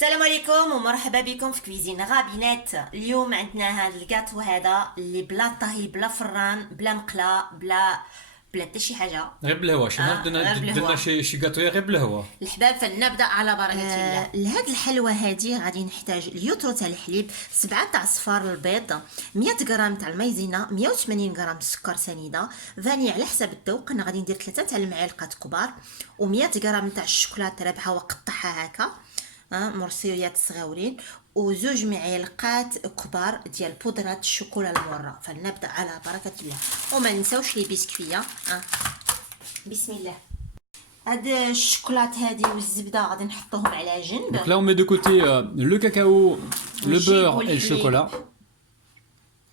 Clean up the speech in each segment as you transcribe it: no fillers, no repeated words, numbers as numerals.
السلام عليكم ومرحبا بكم في كويزين غابينات. اليوم عندنا هذا الكاطو هذا اللي بلا طهي بلا فران بلا مقله بلا حتى شي حاجه، غير بالهواء. شنو درنا شي كاطويه غير بالهواء. الحباب فلنبدا على بركه الله. لهاد الحلوى هادي غادي نحتاج اليوترو تاع الحليب، 7 تاع صفار البيض، 100 غرام تاع المايزينا، 180 غرام السكر سنيده، فاني على حسب الذوق. انا غادي ندير 3 تاع المعالق كبار، و100 غرام تاع الشوكولاته رابحه وقطعها هكا مرسيات صغيورين، وزوج معالقات كبار ديال بودره الشوكولا المره. فلنبدا على بركه الله، وما ننساوش لي بسكويه. بسم الله. هاد الشوكولات هادي والزبده غادي نحطوهم على جنب. Donc là on met de côté le cacao, le beurre et le chocolat.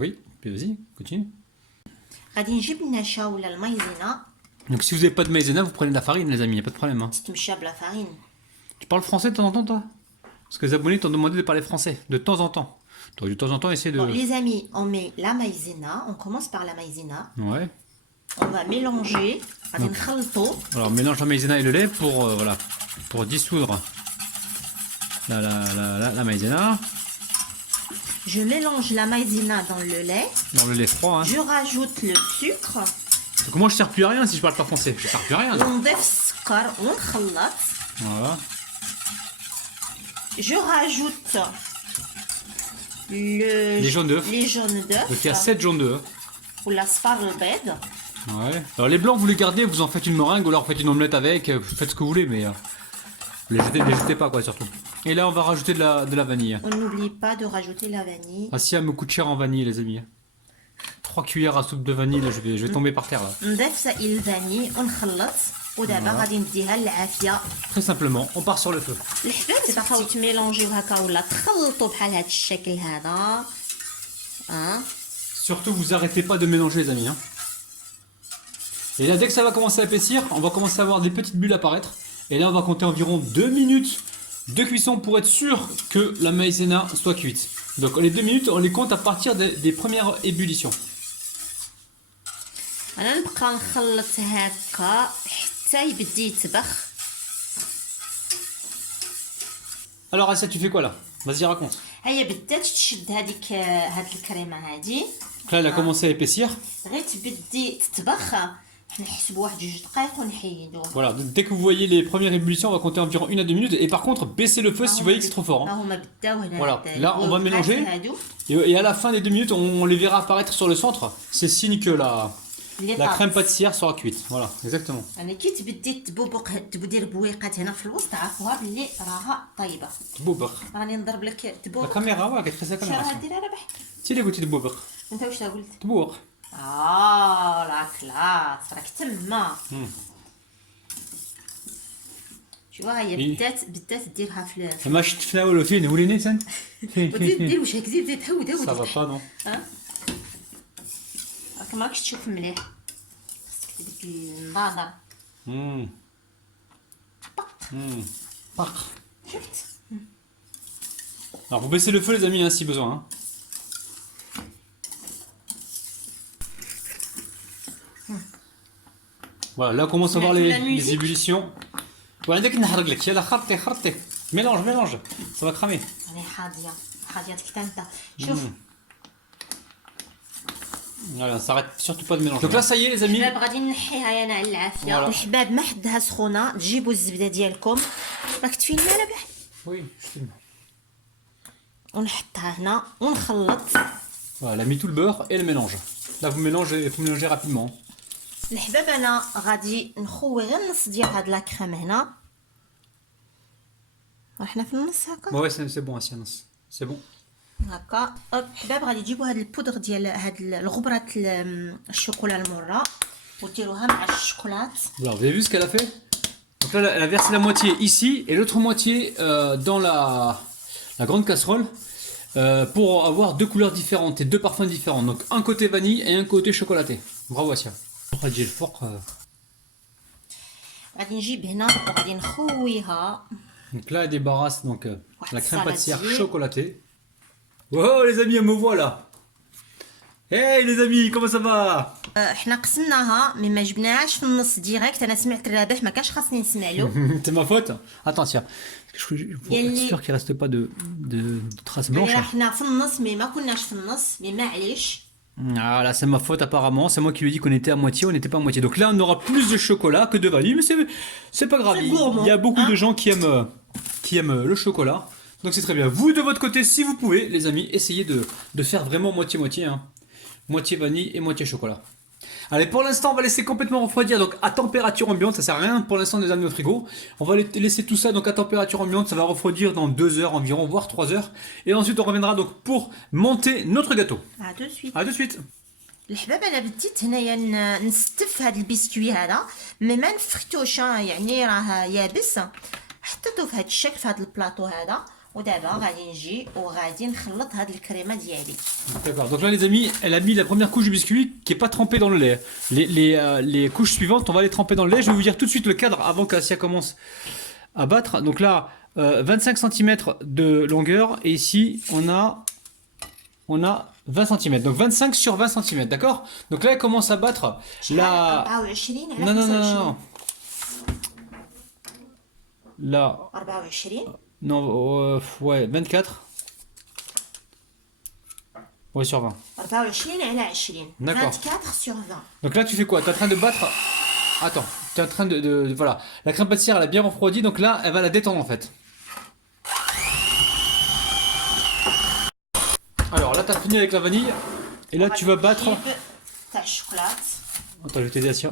Oui, puis vas-y, continue. غادي نجيب النشا ولا المايزينا. Donc si vous n'avez pas de maïzena, vous prenez de la farine les amis, y a pas de problème hein. تتمشى بلا فارين. Tu parles français de temps en temps toi? Parce que les abonnés t'ont demandé de parler français de temps en temps. Donc de temps en temps essayer de... Bon, les amis, on met la maïzena, on commence par la maïzena. Ouais. On va mélanger, غادي نخلطو. Alors on mélange la maïzena et le lait pour voilà, pour dissoudre la maïzena. Je mélange la maïzena dans le lait. Dans le lait froid hein. Je rajoute le sucre. Donc moi je sers plus à rien si je parle pas français. Je sers plus à rien. Là. ونضيف السكر ونخلط. Voilà. Je rajoute Les jaunes d'œufs. Les jaunes d'œufs. Donc il y a 7 jaunes d'œufs. ولا صفار البيض. Ouais. Alors les blancs vous les gardez, vous en faites une meringue ou alors vous faites une omelette avec, vous faites ce que vous voulez mais les jetez pas quoi surtout. Et là on va rajouter de la vanille. On n'oublie pas de rajouter la vanille. Ah si elle me coûte cher en vanille les amis. 3 cuillères à soupe de vanille là, je vais tomber par terre là. نضيف سائل الفاني ونخلط ودابا غادي نديها للعافيه. Très simplement, on part sur le feu. الحباب تبقاو تميلونجيو هكا ولا تخلطوا بحال هاد الشكل هذا. Surtout vous arrêtez pas de mélanger les amis hein. Et là dès que ça va commencer à épaissir, on va commencer à avoir des petites bulles apparaître. Et là on va compter environ 2 minutes de cuisson pour être sûr que la maïzena soit cuite. Donc les 2 minutes on les compte à partir des premières ébullitions. انا نبقى نخلط هكا حتى يبدا يتبخ. Alors Asia tu fais quoi là? Vas-y raconte. هيا بدات تشد هاد الكريمه هادي. Donc là elle a commencé à épaissir. غير تبدي تتبخ نحسبوا واحد 2 دقائق ونحيدو. Voilà, donc, dès que vous voyez les premières ébullitions, on va compter environ 1 à 2 minutes. Et par contre, baissez le feu si vous voyez que c'est trop fort. Hein. هما بداو هنا. Voilà, là on va mélanger. Et à la fin des 2 minutes, on les verra apparaître sur le centre. C'est signe que la crème pâtissière sera cuite. Voilà, exactement. انا كي تبدي تبدي البويقات هنا في الوسط عرفوها باللي راها طايبه. Boubeur. راني نضرب لك La تبوق. caméra, ouais, qu'est-ce que c'est la caméra? شنو ديرها ربح؟ Tiens les goûter de boubeur. انت واش قلت؟ Boubeur. لا كلاس راك تما. شوف هي بدات ديرها في ما شفت فناول فين وليني سن؟ وتزيد دير واش هكا زيد تعاود Ça va pas non. راك ماكش تشوف مليح، خاصك تبدل النظر. Pac. شفت؟ Alors vous baissez le feu les amis hein, si besoin. Hein. Voilà, là on commence à voir les ébullitions. Voilà, dès que نحرق لك يلا خرطي mélange, ça va cramer. راني حاضيه حتى انت. شوف Voilà, ça arrête surtout pas de mélanger. Donc là ça y est les amis. الحباب غادي نحيها انا على العافيه. الحباب ما حدها سخونه، تجيبوا الزبده ديالكم راك تفيلمي على بحال. Oui, je filme. ونحطها هنا ونخلط. Voilà, elle a mis tout le beurre et le mélange. Là vous mélangez rapidement. الحباب انا غادي نخوي غير نص ديال هاد لا كريم هنا. رحنا في النص هكا. Ouais, c'est bon Asianas. C'est bon. هكا الحباب غادي تجيبوا هاد البودر ديال هاد الغبره الشوكولا المره وديروها مع الشوكولات. Voilà, vous avez vu ce qu'elle a fait? Donc là elle a versé la moitié ici et l'autre moitié dans la grande casserole pour avoir 2 couleurs différentes et 2 parfums différents. Donc un côté vanille et un côté chocolaté. Bravo Asia. غادي الفوق. غادي نجيب هنا وغادي نخويها. Donc là elle débarrasse donc la crème pâtissière chocolatée. Oh les amis, elle me voit là. Hey les amis, comment ça va? حنا قسمناها مي ما جبناهاش في النص ديريكت. انا سمعت الرابح ما كانش خاصني نسمع له. C'est ma faute. Attention. Pour être sûr qu'il reste pas de traces blanches. يعني حنا في النص مي ما كناش في النص مي معليش. Ah là, c'est ma faute apparemment. C'est moi qui lui ai dit qu'on était à moitié, on n'était pas à moitié. Donc là, on aura plus de chocolat que de vanille, mais c'est pas grave. C'est gourmand, Il y a beaucoup hein. de gens qui aiment le chocolat. Donc c'est très bien. Vous, de votre côté, si vous pouvez, les amis, essayez de faire vraiment moitié-moitié. Hein. Moitié vanille et moitié chocolat. Allez, pour l'instant, on va laisser complètement refroidir, donc à température ambiante, ça sert à rien pour l'instant de les amener au frigo. On va laisser tout ça donc à température ambiante, ça va refroidir dans 2 heures environ, voire 3 heures. Et ensuite, on reviendra donc pour monter notre gâteau. À de suite. A de suite. الحباب انا بديت هنايا نستف هذا البسكوي هذا مي ما نفختوش يعني راه يابس. حطيته في هذا الشكل في هذا البلاطو هذا ودابا غادي نجي وغادي نخلط هذه الكريمه ديالي. D'accord, donc là les amis, elle a mis la première couche du biscuit qui est pas trempée dans le lait. Les couches suivantes, on va les tremper dans le lait. Je vais vous dire tout de suite le cadre avant qu'Asia commence à battre. Donc là, 25 cm de longueur et ici on a 20 cm. Donc 25 sur 20 cm, d'accord? Donc là elle commence à battre la... 24 على Non, non, non, 25. non. Là, 24 non, ouais, 24. Ouais, sur 20. 24 على 20. D'accord. 24 sur 20. Donc là, tu fais quoi? Tu es en train de battre. Attends, tu es en train voilà. La crème pâtissière, elle a bien refroidi, donc là, elle va la détendre en fait. Alors là, tu as fini avec la vanille. Et là, tu vas battre. تاع الشوكولات. Attends, je vais t'aider, Asia.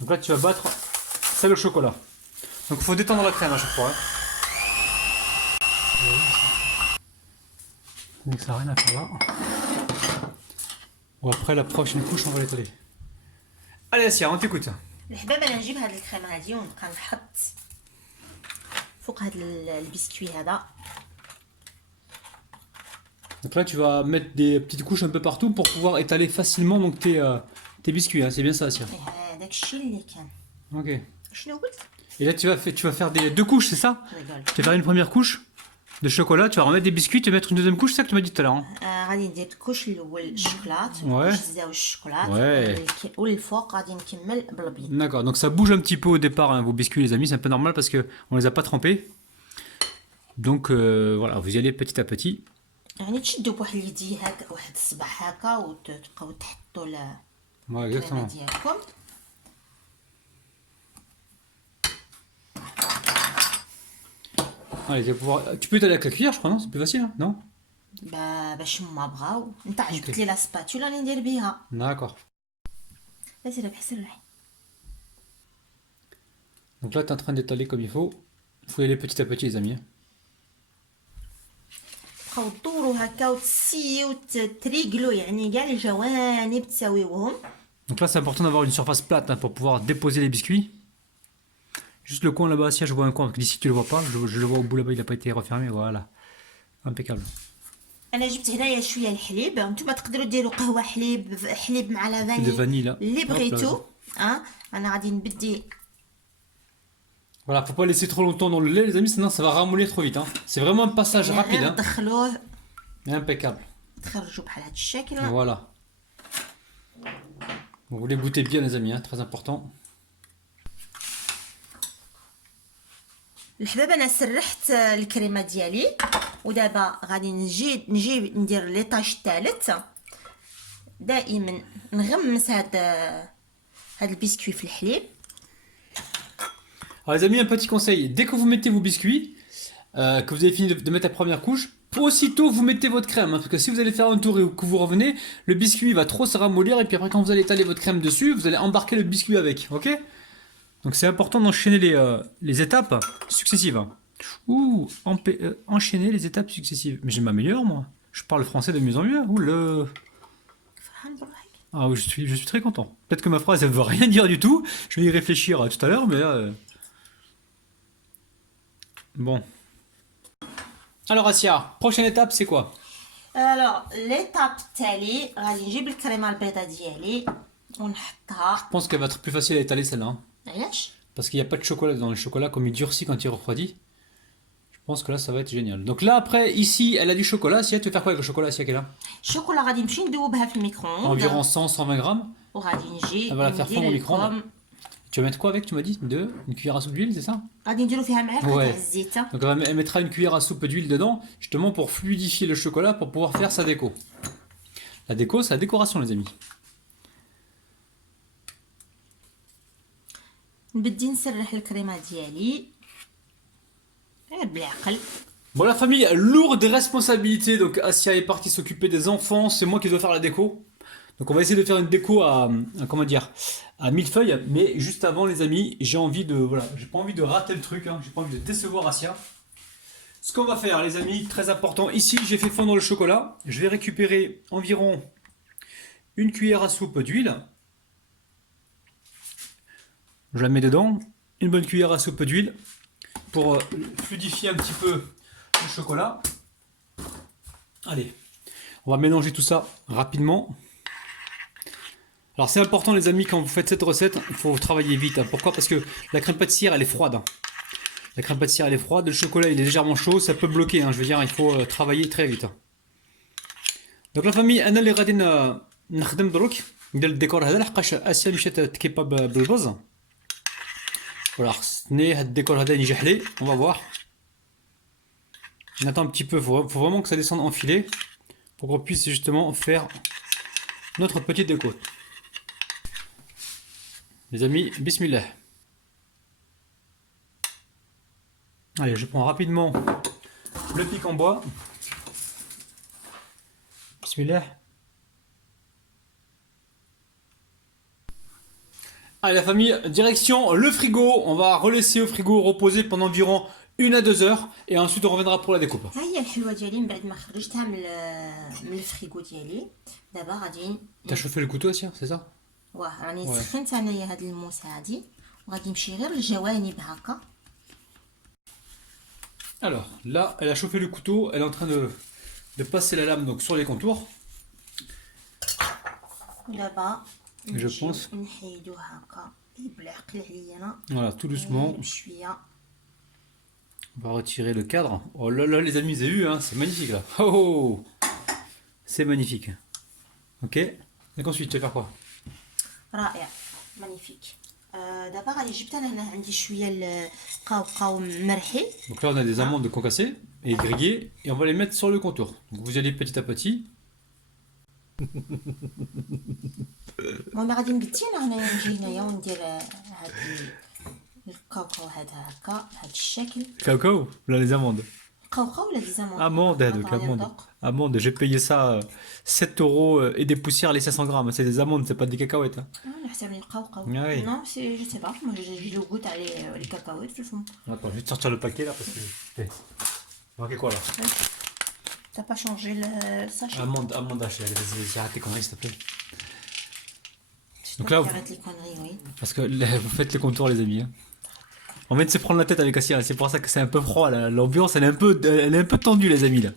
Donc là, tu vas battre. C'est le chocolat. Donc il faut détendre la crème à chaque fois. Hein. Donc ça n'a rien à faire là. Bon, après la prochaine couche, on va l'étaler. Allez, Asia, on t'écoute. الحباب انا نجيب هاد الكريم هادي ونبقى نحط فوق هاد البسكوي هذا. Donc là, tu vas mettre des petites couches un peu partout pour pouvoir étaler facilement donc tes biscuits. Hein. C'est bien ça, Asia. هذاك الشيء اللي كان. Ok. شنو قلت؟ Et là, tu vas faire des 2 couches, c'est ça? Tu vas faire une première couche de chocolat, tu vas remettre des biscuits, tu vas mettre une deuxième couche, c'est ça que tu m'as dit tout à l'heure. Hein. غادي ندير الكوش الاول الشوكولات Ouais. والكوش الزاوج الشوكولات Ouais. والفوق غادي نكمل بالبيض. D'accord, donc ça bouge un petit peu au départ, hein, vos biscuits, les amis, c'est un peu normal parce qu'on les a pas trempés. Donc voilà, vous y allez petit à petit. يعني تشدوا بواحد اليدي هكا واحد الصبع هكا وتبقاو تحطوا Ouais, الكريمه exactement. ديالكم. Allez, tu vas pouvoir... Tu peux étaler avec la cuillère, je crois, non? C'est plus facile, hein, non? باش ما بغاو انت عجبت لي لا سباتولا اللي ندير بها. D'accord. بس راه بحال الريح. Donc là, tu es en train d'étaler comme il faut. Il faut y aller petit à petit, les amis. Hein. تبقاو تدوروا هكا وتسيو وتريقلوا يعني كاع الجوانب تساويوهم. Donc là, c'est important d'avoir une surface plate hein, pour pouvoir déposer les biscuits. Juste le coin là-bas, si je vois un coin, parce que d'ici tu le vois pas, je le vois au bout là-bas, il n'a pas été refermé, voilà. Impeccable. انا جبت هنايا شويه الحليب، نتوما تقدروا ديروا قهوه حليب مع لا De vanille là. اللي Hop, بغيتو. là. انا غادي نبدي. Voilà, faut pas laisser trop longtemps dans le lait, les amis, sinon ça va ramollir trop vite. Hein. C'est vraiment un passage rapide. Hein. ندخلوه Impeccable. تخرجوا بحال هذا الشكل. Voilà. Vous les goûtez bien, les amis, hein, très important. الحباب انا سرحت الكريمه ديالي ودابا غادي نجي ندير ليطاج الثالث. دائما نغمس هذا البسكوي في الحليب. Alors les amis, un petit conseil, dès que vous mettez vos biscuits, que vous avez fini de mettre la première couche, aussitôt vous mettez votre crème, hein, parce que si vous allez faire un tour et que vous revenez, le biscuit va trop se ramollir et puis après quand vous allez étaler votre crème dessus, vous allez embarquer le biscuit avec, ok? Donc c'est important d'enchaîner les étapes successives. Ouh, enchaîner les étapes successives. Mais je m'améliore moi, je parle français de mieux en mieux. Ouh le... Ah oui, je suis très content. Peut-être que ma phrase elle veut rien dire du tout, je vais y réfléchir tout à l'heure, mais là... Bon. Alors Asia, prochaine étape c'est quoi? Alors l'étape التالي غادي نجيب الكريمه البيضاء ديالي ونحطها. Je pense qu'elle va être plus facile à étaler celle-là. Hein. علاش؟ Parce qu'il n'y a pas de chocolat dans le chocolat, comme il durcit quand il refroidit. Je pense que là ça va être génial. Donc là après, ici elle a du chocolat. Asia, tu veux faire quoi avec le chocolat Asia qui est là? الشوكولا غادي نمشي ندوبها في الميكرووند. Environ 100-120 grammes. وغادي نجي Elle va la faire fondre au micro-ondes. Tu vas mettre quoi avec, tu m'as dit? Une cuillère à soupe d'huile, c'est ça? غادي نديرو فيها معلقه Ouais. تاع الزيت. Donc elle mettra une cuillère à soupe d'huile dedans, justement pour fluidifier le chocolat, pour pouvoir faire sa déco. La déco, c'est la décoration, les amis. نبدي نسرح الكريمه ديالي غير بالعقل. Bon, la famille, lourde responsabilité. Donc, Asia est partie s'occuper des enfants. C'est moi qui dois faire la déco. Donc, on va essayer de faire une déco comment dire, à millefeuille. Mais juste avant, les amis, j'ai envie de, voilà, j'ai pas envie de rater le truc. Hein, j'ai pas envie de décevoir Asia. Ce qu'on va faire, les amis, très important. Ici, j'ai fait fondre le chocolat. Je vais récupérer environ une cuillère à soupe d'huile. Je la mets dedans. Une bonne cuillère à soupe d'huile pour fluidifier un petit peu le chocolat. Allez, on va mélanger tout ça rapidement. Alors c'est important les amis, quand vous faites cette recette, il faut travailler vite. Hein. Pourquoi? Parce que la crème pâtissière elle est froide. Hein. La crème pâtissière elle est froide, le chocolat il est légèrement chaud, ça peut bloquer. Hein. Je veux dire, il faut travailler très vite. Hein. Donc la famille, انا اللي غادي نخدم دروك ندير الديكور هذا لحقاش اسيا مشات تكيبا بالبوز. Voilà, خصني هاد الديكور هذا ينجح لي. On va voir. On attend un petit peu, faut vraiment que ça descende en filet pour qu'on puisse justement faire notre petite déco. Les amis, bismillah. Allez, je prends rapidement le pic en bois. Bismillah. Allez la famille, direction le frigo. On va relaisser au frigo reposer pendant environ 1 à 2 heures et ensuite on reviendra pour la découpe. ها هي الحلوه ديالي من بعد ما خرجتها من الفريغو ديالي. دابا غادي T'as chauffé le couteau aussi, c'est ça? واه راني Ouais. سخنت انايا هاد الموس هادي وغادي نمشي غير للجوانب هكا. Alors là, elle a chauffé le couteau, elle est en train de passer la lame donc sur les contours. ودابا Je pense. نحيدو هكا بالعقل علينا. Voilà, tout doucement. بشويه. On va retirer le cadre. Oh là là, les amis, vous avez vu, hein, c'est magnifique là. Oh, oh, c'est magnifique. Ok. Et ensuite, tu vas faire quoi? رائع مانيفيك. دابا غادي جبت انا هنا عندي شويه القاوقاو مرحي. Donc là, on a des amandes concassées et grillées et on va les mettre sur le contour. Donc vous allez petit à petit. المهم غادي نبدي انا هنايا نجي هنايا وندير هاد القاوقاو هذا هكا بهذا الشكل. Cacao, là les amandes. القاوقاو ولا دي زامون؟ Amandes, donc amandes. Amandes, j'ai payé ça 7 euros et des poussières les 500 grammes. C'est des amandes, c'est pas des cacahuètes. Hein. انا حسابني القاوقاو. Ah oui. نو سي جو سي با مو جي لو غوت على لي كاكاوات في الفم. Attends, je vais te sortir le paquet là parce que. Hey. Marqué quoi là? T'as pas changé le sachet? Amande hachée, allez, vas-y, j'ai arrêté conneries s'il te plaît. Donc là, arrête les conneries, oui. Parce que là, vous faites les contours, les amis. Hein. On vient de se prendre la tête avec Assia, c'est pour ça que c'est un peu froid. L'ambiance, elle est un peu tendue, les amis. Là.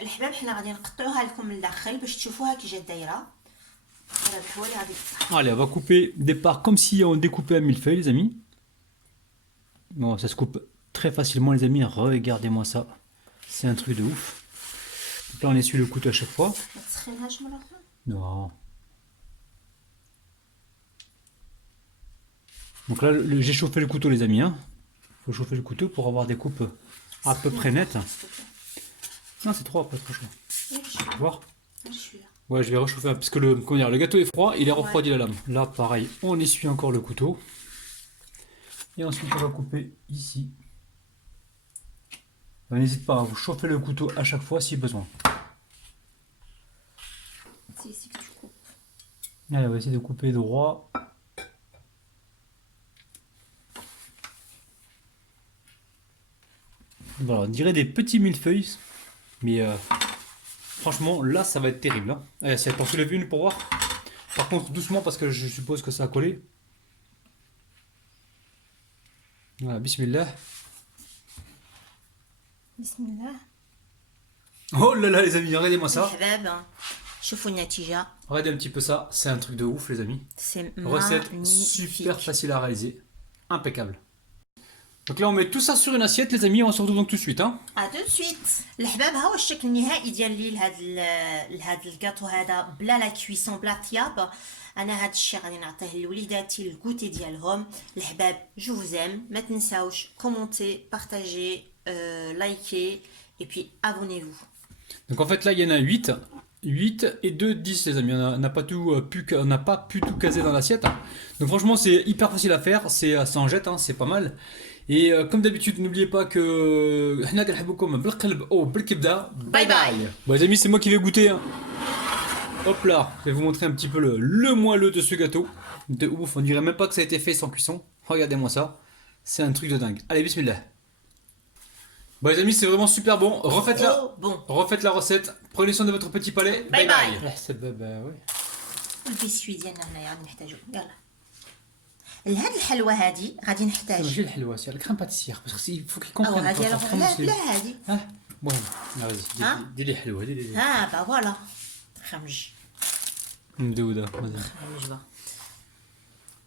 الحباب حنا غادي نقطعوها لكم من الداخل باش تشوفوها كي جات دايره. هو اللي غادي يفتح. Allez, on va couper des parts comme si on découpait un millefeuille, les amis. Bon, ça se coupe très facilement, les amis. Regardez-moi ça. C'est un truc de ouf. Donc là, on essuie le couteau à chaque fois. ما تسخنهاش مره اخرى. Non. Donc là, j'ai chauffé le couteau, les amis. Hein. Faut chauffer le couteau pour avoir des coupes à peu près nettes. Non, c'est trop, pas trop chaud. Tu vas voir? Ouais, je vais réchauffer parce que comment dire, le gâteau est froid, il est refroidi la lame. Là, pareil, on essuie encore le couteau. Et ensuite, on va couper ici. N'hésite pas à vous chauffer le couteau à chaque fois si besoin. C'est ici que tu coupes. Allez, on va essayer de couper droit. Voilà, on dirait des petits millefeuilles. Mais franchement, là, ça va être terrible. Hein. Allez, c'est t'en soulèves une pour voir. Par contre, doucement parce que je suppose que ça a collé. Voilà, bismillah. Bismillah. Oh là là, les amis, regardez-moi ça. الحباب شوفوا النتيجه. Regardez un petit peu ça. C'est un truc de ouf, les amis. C'est Recette magnifique. super facile à réaliser. Impeccable. Donc là, on met tout ça sur une assiette, les amis. On se retrouve donc tout de suite. Hein. ا تو سويت الحباب، ها هو الشكل النهائي ديال لي لهاد الكاطو هذا بلا لا كويسون بلا طياب. انا هاد الشيء غادي نعطيه لوليداتي الكوتي ديالهم. الحباب جو فوزيم، ما تنساوش كومونتي بارطاجي لايكي et puis abonnez-vous. Donc en fait, là, il y en a 8. 8 et 2, 10 les amis. On n'a pas, on n'a pas pu tout caser dans l'assiette. Donc franchement, c'est hyper facile à faire. Ça en jette, hein, c'est pas mal. Et comme d'habitude, n'oubliez pas que Bye bye. Bon les amis, c'est moi qui vais goûter. Hein. Hop là, je vais vous montrer un petit peu le moelleux de ce gâteau. De ouf, on dirait même pas que ça a été fait sans cuisson. Regardez-moi ça. C'est un truc de dingue. Allez, bismillah. Bon les amis, c'est vraiment super bon. Refaites la recette. Prenez soin de votre petit palais. Bye bye. البسكوي ديالنا هنايا غادي نحتاجو. يلا لهاد الحلوه هادي غادي نحتاج. ماشي الحلوه سي الكريم باتيسير باسكو faut qu'il comprenne. هادي لا هادي. ها المهم vas-y ديري حلوه ديري. ها با فوالا خمج مدوده خمج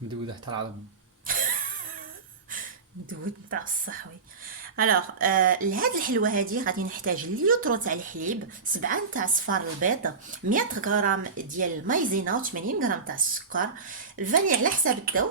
مدوده حتى العظم. مدود تاع الصحوي. الوغ لهاد الحلوه هادي غادي نحتاج لتر تاع الحليب، 7 تاع صفار البيض، 100 غرام ديال المايزينا و 80 غرام تاع السكر، الفاني على حساب الذوق،